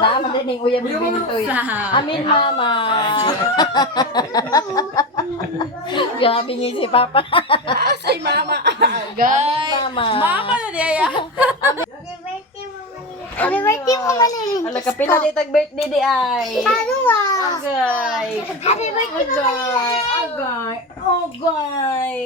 Naman din yung uyab bintoy. Amin, mama. Grabe nga si Papa. Say mama. Guys, mama. Mama na niya. Happy birthday mo maniling. Ala kapila di tag birthday di ay. Ano ah? Agay. Happy birthday mo maniling. Agay. Agay.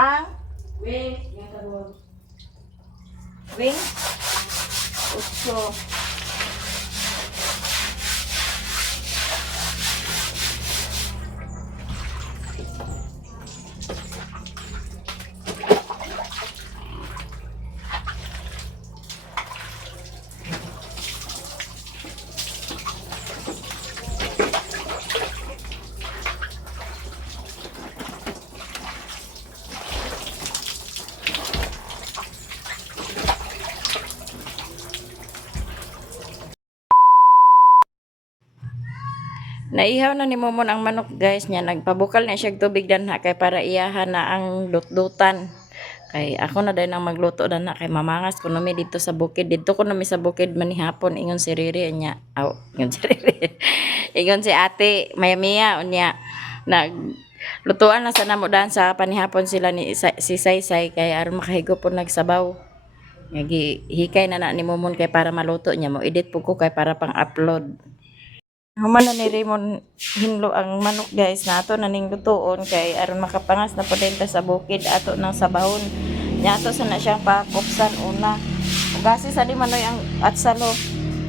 Ang wing. Utso. Naihaw na ni Momon ang manok guys niya. Nagpabukal na siya og tubig danha kay para iyahan na ang dutdutan. Kay ako na din ang magluto danha kay mamangas ko nami dito sa bukid. Dito ko nami sa bukid manihapon ingon si Riri niya. Aw, ingon si Riri. Ingon si ate Maya unya. Lutuan na sa namo dan sa panihapon sila ni si Saysay kay aron makahigo po nagsabaw. Ngagi hikay na ni Momon kay para maluto niya mo edit po ko kay para pang upload. Human na ni Raymond hinlo ang manok guys na ato na ning lutuon kay aron makapangas na podenta sa bukid ato nang sabahon. Nya ato sana siyang pakupsan una. Ugasi sa di manoy ang atsalo.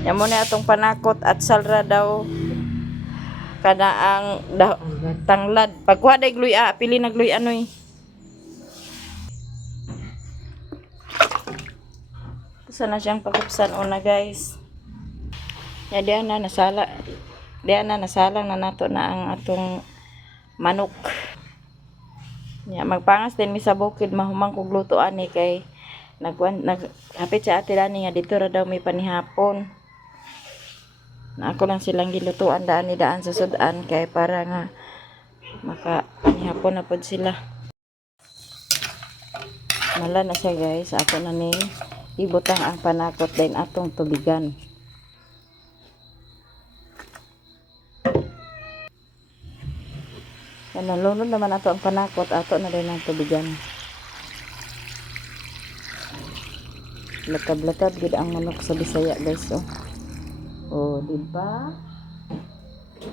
Nya mo na atong panakot atsal ra daw kada ang tanglad. Pagkuha day gluya pili nagluy anoy. Sana siyang pakupsan una guys. Nya diyan na nasala. Diyan na nasalang na nato na ang atong manok. Ya magpangas din mi sa bukid mahumang kog luto ani kay naghapit sa ate dani nga dito ra daw may panihapon. Na ako lang silang gilutuan daan ni daan sa sudan kay para nga maka panihapon na pod sila. Mala na siya guys, ako na ni ibutang ang panakot din atong tubigan. Nalunod naman ato ang panakot, ato na rin ang tubigan. Lakad-lakad gid ang manok sa Bisaya guys oh. Oh, di ba?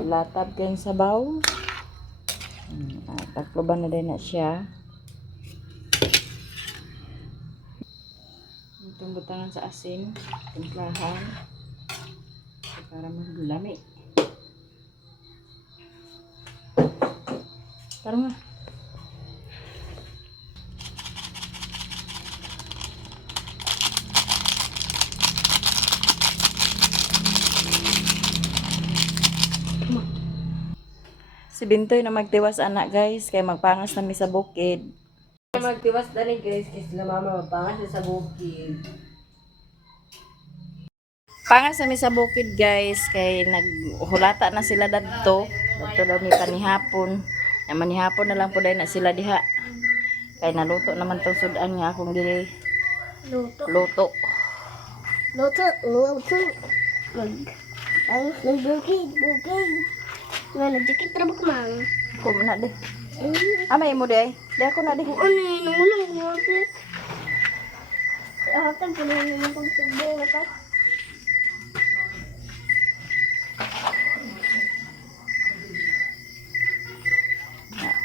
Latab kayong sabaw. Takloban na din na siya. Itong butangan sa asin, timplahan para maglami. Tara nga. Si Bintoy na magtiwas anak guys kay magpangas na mi sa bukid. Magtiwas dali guys kay sila mama mapangas sa bukid. Pangas na mi sa bukid guys kay naghulata na sila dadto. Dadto daw mi panihapon. Na manihapon na lang po dahil na sila diha. Kay naluto naman tong sudan nga akong gili. Luto. Ang bukid. Nga, nagdikit ra ba kumang? Kumo na di. Amay mo di. Di ako na di. Ano yun? Nangulang mo ate. Ahatan ko na yun yung pagtubo na ta.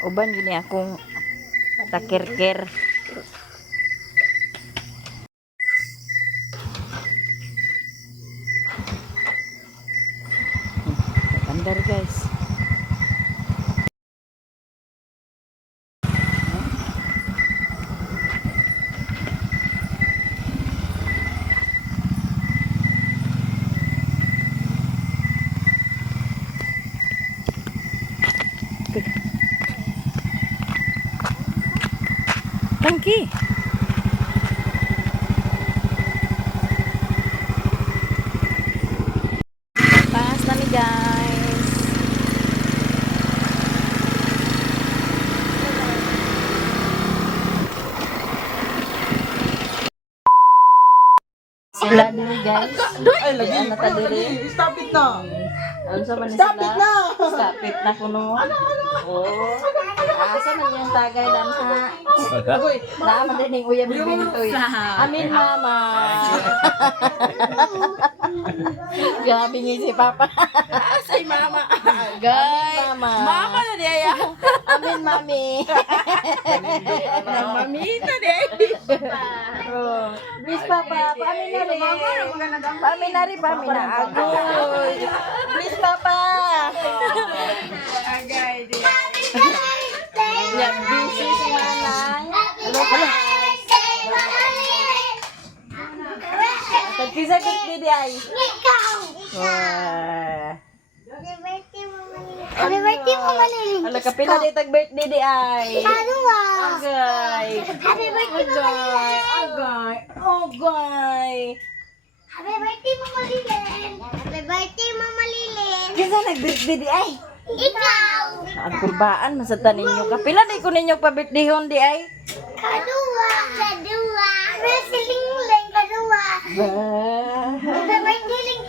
Uban gini akong takirkir. Andar guys. Tangki. Pangas na ni guys. Sila diri guys. Ay lagi na ta diri. Stop it na. Ano sa man Stop it na. Stop it na kuno. Oh. Asa man yung tagay dan ha. Agoy. Naman din yung uyab ni Bintoy. Amin mama. Grabe nga si Papa. Say mama. Guys. Mama. Mama na diya. Amin mami. Mamita diya. Please papa, paamin na rin. Paamin na rin, paamin na. Agoy. Please papa. Agay di. Yan, busy si Manang. Hala. Tagkisa birthday di ay. Wah. Happy birthday mo malilim. Hala, kapila di tag birthday di ay. Ano ah? Agay. Happy birthday mo malilim. Agay. Agay. Happy birthday mo malilim. Happy birthday mo malilim. Kisa nag-birthday di ay. Ikaw! Ang kurbaan, masata ninyo. Kapila di ko ninyo pa-birthdayhon di ay. Kadua! Kadua! Wrestling kadua! Happy birthday Ling!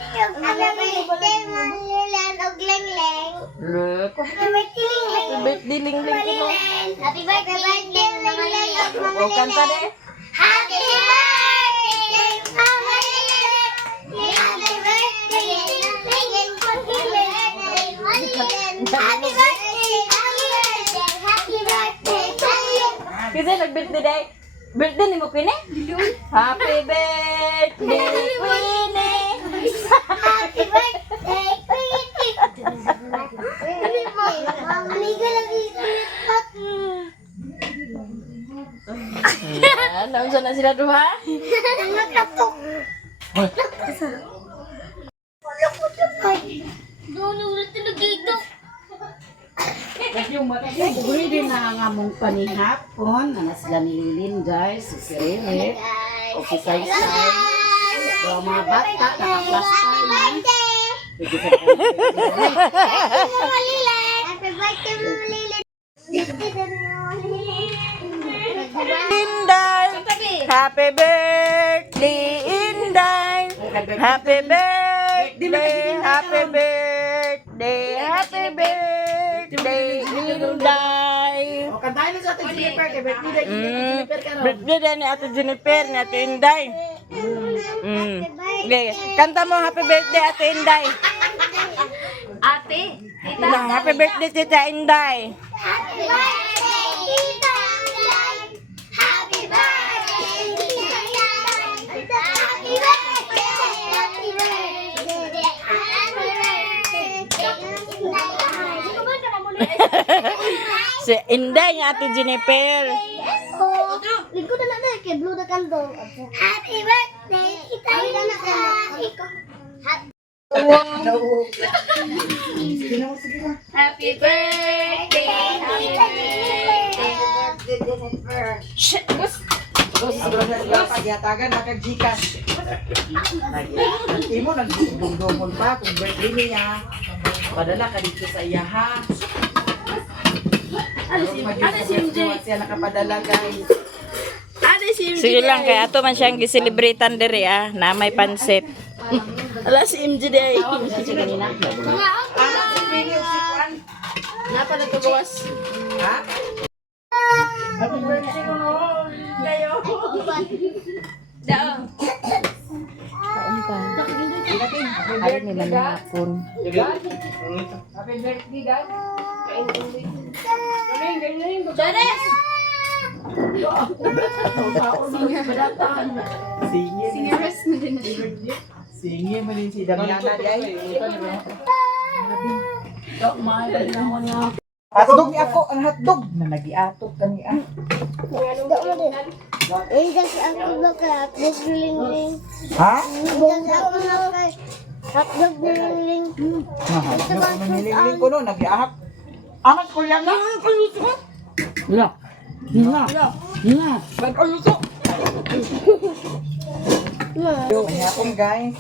Happy birthday Malilan og Lengleng! Look. Happy birthday Ling! Birthday ling-ling ko no. Happy birthday Lengleng og O, kanta de. Happy birthday Malilan! Happy birthday Lengleng og Lengleng! Happy birthday! Happy birthday! Kasi nag-birthday day. Birthday ni mo kini? Happy birthday, Queenie! Happy birthday, Queenie! Amiga lagi sulipat. Ayan, naunsa na sila duha? Nagkatok. Doon ulit na dito. Pwede na nga mong panihapon. Anas ganilin guys. Sisirili. O kisay-say. So mga bata, naka-plastar na. Pwede ka Happy birthday, Malilan. Inday! Happy birthday, Inday! Happy birthday, happy birthday, happy birthday, Inday! O kantahin mo sa ating Jennifer. Kaya birthday na Jennifer ka no. Birthday din ni Ate Jennifer, ni Ate Inday. Okay, kanta mo happy birthday Ate Inday. Ate, Happy birthday Tita Inday. Happy birthday, Tita Inday. Happy birthday, Tita Inday. Happy birthday, happy birthday. Happy birthday, Si Inday ni Ate Jennifer. Oh, lingkod na na kay Blue na kandong. Happy birthday, Tita Inday. happy birthday, happy birthday. Pagyatagan na kag Gcash. Imo nagdumdumon pa kung birthday niya. Padala ka dito sa iya ha. Ano si MJ? Siya nakapadala guys. Sige lang, kaya ato man siyang giselebritan diri na may pansit. Ala si MJ day. Napa na gawas? Ha? Happy birthday ko no. Kayo. Daong. Kaon ka. Ay ni man hapon. Happy birthday guys. Jones! Singi mo din si Damiana day. Hotdog ni ako, ang hotdog na nagiatok kani ah. Ingas ako bakla, this ling. Ha? Ingas ako bakla. Hotdog ling. Hotdog na nilingling ko no, nagiahak. Amat ko yan na. La. La. Pag-aluto. Hapon guys.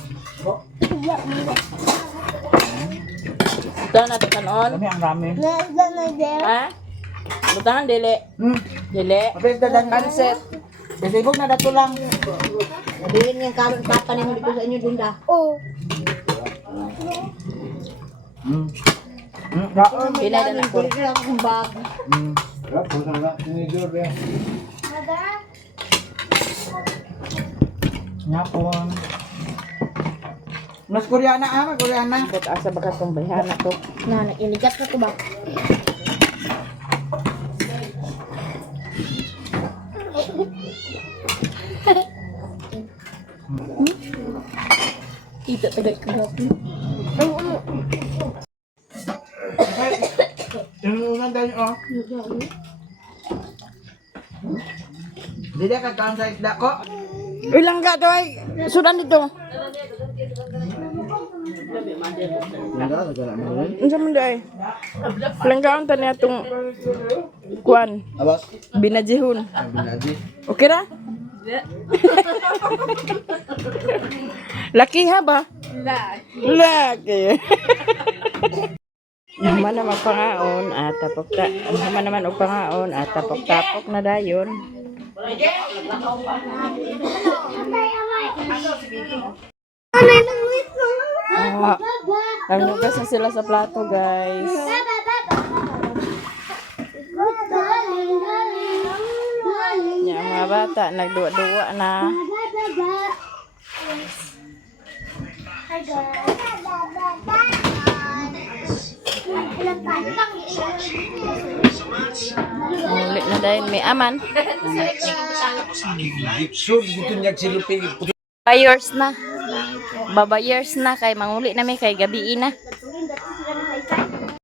Ito na to kanon. Kami ang ramen. Nasa na there. Ha? Butahan dili. Dili. Mabilis na dan pansit. Desibog na dato lang. Sabihin niya karon papa nimo dito sa inyo dinda. Oh. Raon. Pinay na ako. Dili lang akong bag. Hapon. Mas Koreana ah, Koreana. Bakit asa ba katong bayhana to? Na inigat na to ba? Ito tagay ko. Tinunan tayo oh. Dili ka kaon sa isda ko. Ilang ka to ay sudan dito. Unsa man day? Langgaon ta niya tong kuan. Abas. Binajihon. Binaji. Okay ra? Laki ha ba? Laki. Human naman pangaon at human naman og pangaon at tapok na dayon. Ah, nagnugas na sila sa plato, guys. Yung mga bata nagduwa-duwa na. Ulit na dahil may aman. Bayers na. Babayers na kay manguli na may kay gabi na.